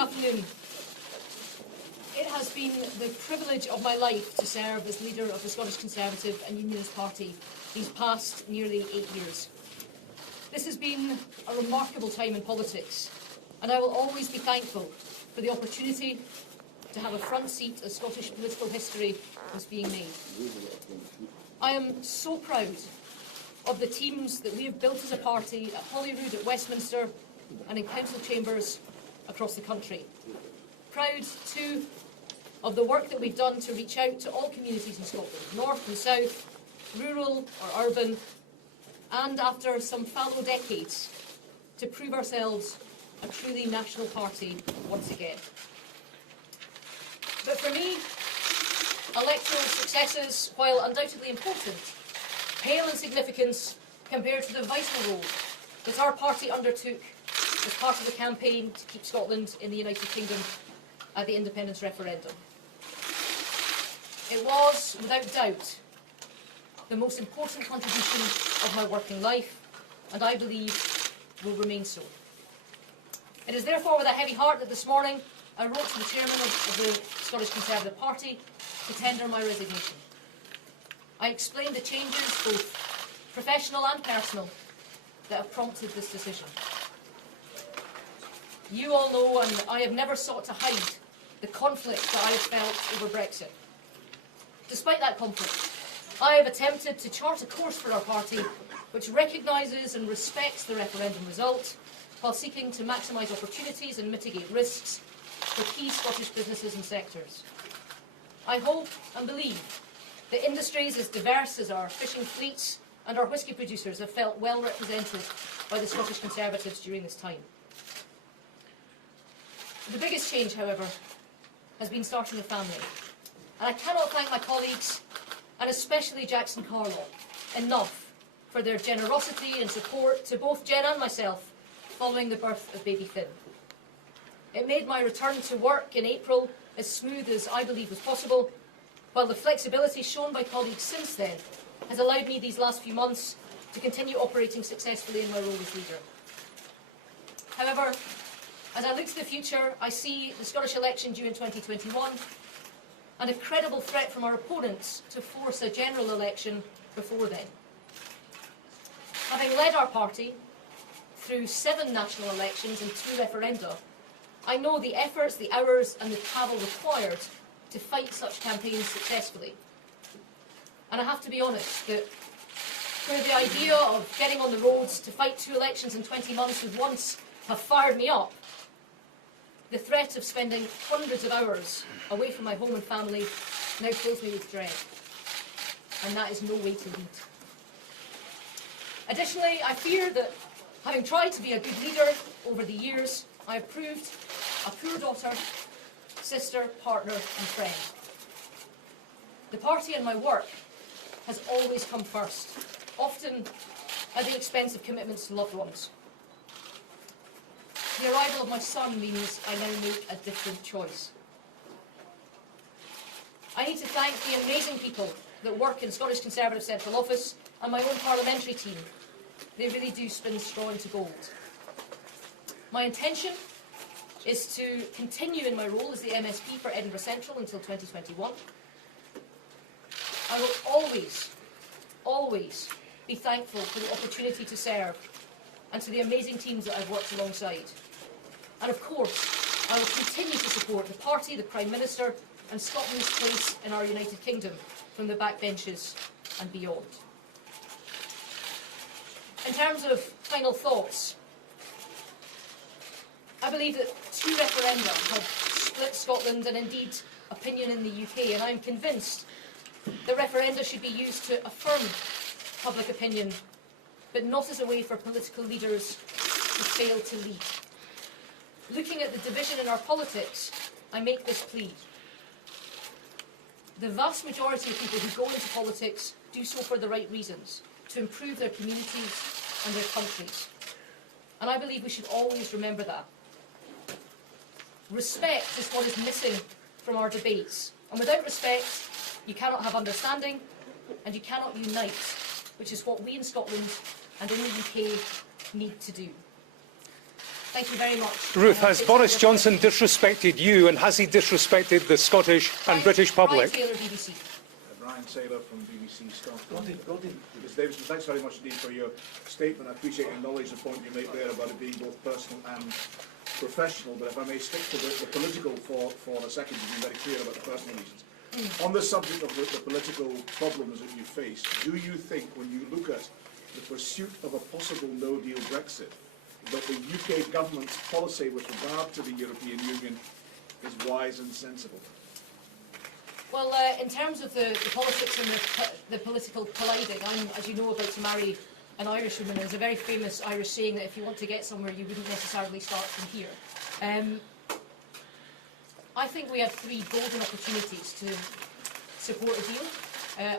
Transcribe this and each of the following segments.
afternoon. It has been the privilege of my life to serve as leader of the Scottish Conservative and Unionist Party these past nearly 8 years. This has been a remarkable time in politics, and I will always be thankful for the opportunity to have a front seat as Scottish political history was being made. I am so proud of the teams that we have built as a party at Holyrood, at Westminster, and in council chambers across the country. Proud, too, of the work that we've done to reach out to all communities in Scotland, north and south, rural or urban, and after some fallow decades, to prove ourselves a truly national party once again. But for me, electoral successes, while undoubtedly important, pale in significance compared to the vital role that our party undertook as part of the campaign to keep Scotland in the United Kingdom at the independence referendum. It was, without doubt, the most important contribution of my working life, and I believe will remain so. It is therefore with a heavy heart that this morning I wrote to the chairman of the Scottish Conservative Party to tender my resignation. I explained the changes, both professional and personal, that have prompted this decision. You all know, and I have never sought to hide, the conflict that I have felt over Brexit. Despite that conflict, I have attempted to chart a course for our party which recognises and respects the referendum result, while seeking to maximise opportunities and mitigate risks for key Scottish businesses and sectors. I hope and believe that industries as diverse as our fishing fleets and our whisky producers have felt well represented by the Scottish Conservatives during this time. The biggest change, however, has been starting a family. And I cannot thank my colleagues, and especially Jackson Carlaw, enough for their generosity and support to both Jen and myself following the birth of baby Finn. It made my return to work in April as smooth as I believe was possible, while the flexibility shown by colleagues since then has allowed me these last few months to continue operating successfully in my role as leader. However, as I look to the future, I see the Scottish election due in 2021 and a credible threat from our opponents to force a general election before then. Having led our party through 7 national elections and 2 referenda, I know the efforts, the hours and the travel required to fight such campaigns successfully. And I have to be honest that where the idea of getting on the roads to fight 2 elections in 20 months would once have fired me up, the threat of spending hundreds of hours away from my home and family now fills me with dread. And that is no way to lead. Additionally, I fear that having tried to be a good leader over the years, I have proved a poor daughter, sister, partner and friend. The party and my work has always come first, often at the expense of commitments to loved ones. The arrival of my son means I now make a different choice. I need to thank the amazing people that work in Scottish Conservative Central Office and my own parliamentary team. They really do spin straw into gold. My intention is to continue in my role as the MSP for Edinburgh Central until 2021. I will always be thankful for the opportunity to serve and to the amazing teams that I've worked alongside. And of course, I will continue to support the party, the Prime Minister and Scotland's place in our United Kingdom from the backbenches and beyond. In terms of final thoughts, I believe that 2 referenda have split Scotland and indeed opinion in the UK, and I am convinced that referenda should be used to affirm public opinion, but not as a way for political leaders to fail to lead. Looking at the division in our politics, I make this plea. The vast majority of people who go into politics do so for the right reasons, to improve their communities and their countries. And I believe we should always remember that. Respect is what is missing from our debates. And without respect, you cannot have understanding and you cannot unite, which is what we in Scotland and in the UK need to do. Thank you very much. Ruth, has Boris Johnson disrespected you, and has he disrespected the Scottish and British public? Taylor, BBC. Brian Saylor from BBC Scotland. Ms Davidson, thanks very much indeed for your statement. I appreciate you acknowledge the point you make there about it being both personal and professional, but if I may stick to the political for a second, to be very clear about the personal reasons. On the subject of the political problems that you face, do you think, when you look at the pursuit of a possible no-deal Brexit, that the UK government's policy with regard to the European Union is wise and sensible? Well, in terms of the politics and the political colliding, I'm, as you know, about to marry an Irishwoman. There's a very famous Irish saying that if you want to get somewhere, you wouldn't necessarily start from here. I think we have three golden opportunities to support a deal.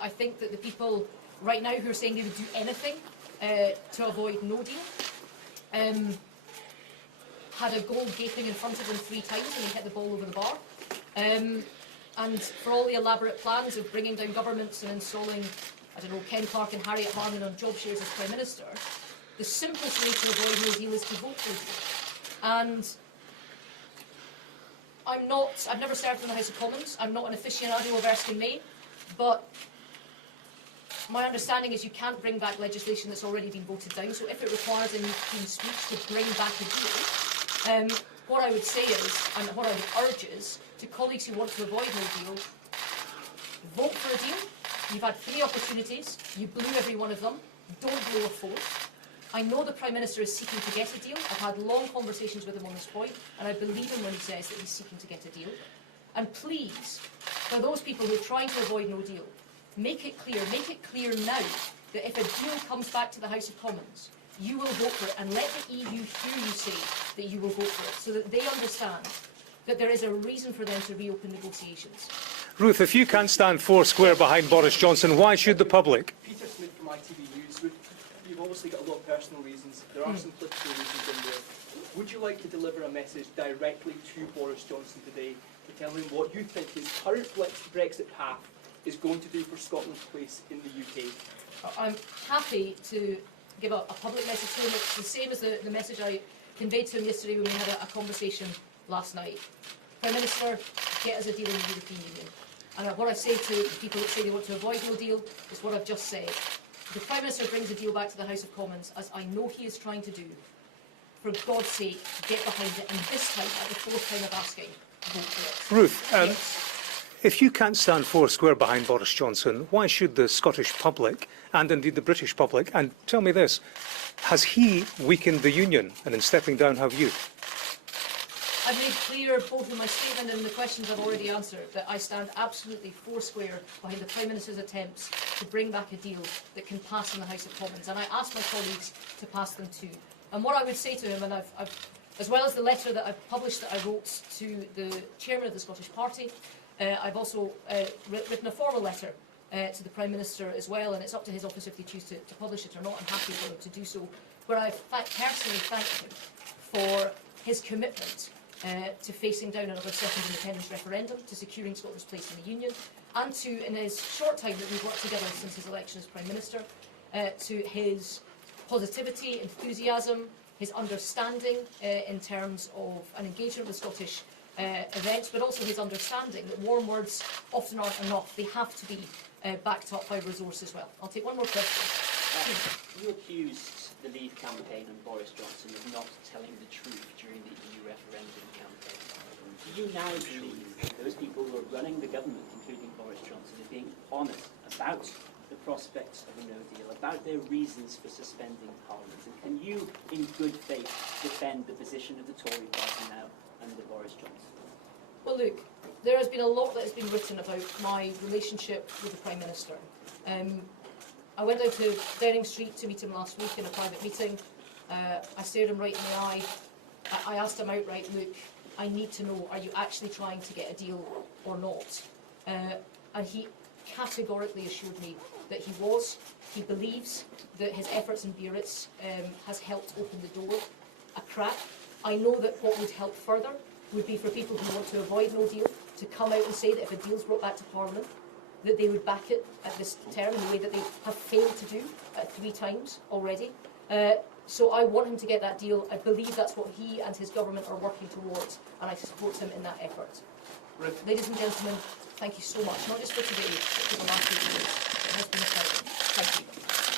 I think that the people right now who are saying they would do anything to avoid no deal had a goal gaping in front of them 3 times and they hit the ball over the bar. And for all the elaborate plans of bringing down governments and installing, I don't know, Ken Clarke and Harriet Harman on job shares as Prime Minister, the simplest way to avoid no deal is to vote for a deal. And I've never served in the House of Commons, I'm not an aficionado of Erskine May, but my understanding is you can't bring back legislation that's already been voted down, so if it requires a new Queen's speech to bring back a deal, what I would say is, and what I would urge is, to colleagues who want to avoid no deal, vote for a deal. You've had 3 opportunities, you blew every one of them, don't blow a 4th. I know the Prime Minister is seeking to get a deal. I've had long conversations with him on this point, and I believe him when he says that he's seeking to get a deal. And please, for those people who are trying to avoid no deal, make it clear now that if a deal comes back to the House of Commons, you will vote for it, and let the EU hear you say that you will vote for it, so that they understand that there is a reason for them to reopen negotiations. Ruth, if you can't stand 4 square behind Boris Johnson, why should the public? Peter Smith from ITV News. You've obviously got a lot of personal reasons. There are some political reasons in there. Would you like to deliver a message directly to Boris Johnson today to tell him what you think his current Brexit path is going to do for Scotland's place in the UK? I'm happy to give a public message to him. It's the same as the message I conveyed to him yesterday when we had a conversation last night. Prime Minister, get us a deal in the European Union. And what I say to people that say they want to avoid no deal is what I've just said. If the Prime Minister brings a deal back to the House of Commons, as I know he is trying to do, for God's sake, get behind it. And this time, at the 4th time of asking, vote for it. Ruth, Yes. if you can't stand 4 square behind Boris Johnson, why should the Scottish public, and indeed the British public, and tell me this, has he weakened the Union, and in stepping down have you? I've made clear, both in my statement and in the questions I've already answered, that I stand absolutely 4 square behind the Prime Minister's attempts to bring back a deal that can pass in the House of Commons, and I ask my colleagues to pass them too. And what I would say to him, and I've as well as the letter that I've published that I wrote to the Chairman of the Scottish Party, I've also written a formal letter to the Prime Minister as well, and it's up to his office if they choose to publish it or not. I'm happy for them to do so, where I've personally thanked him for his commitment to facing down another second independence referendum, to securing Scotland's place in the Union, and to, in his short time that we've worked together since his election as Prime Minister, to his positivity, enthusiasm, his understanding in terms of an engagement with Scottish events, but also his understanding that warm words often aren't enough. They have to be backed up by resource as well. I'll take one more question. You accused the Leave campaign and Boris Johnson of not telling the truth during the EU referendum campaign. Do you now believe that those people who are running the government, including Boris Johnson, are being honest about the prospects of a no deal, about their reasons for suspending Parliament? And can you, in good faith, defend the position of the Tory party now under Boris Johnson? Well, look, there has been a lot that has been written about my relationship with the Prime Minister. I went down to Downing Street to meet him last week in a private meeting. I stared him right in the eye. I asked him outright, look, I need to know, are you actually trying to get a deal or not? And he categorically assured me that he was. He believes that his efforts in Biarritz has helped open the door a crack. I know that what would help further would be for people who want to avoid no deal to come out and say that if a deal is brought back to Parliament, that they would back it at this term in the way that they have failed to do 3 times already. So I want him to get that deal. I believe that's what he and his government are working towards, and I support him in that effort. Ruth. Ladies and gentlemen, thank you so much, not just for today, but for the last 8 years. It has been a pleasure. Thank you.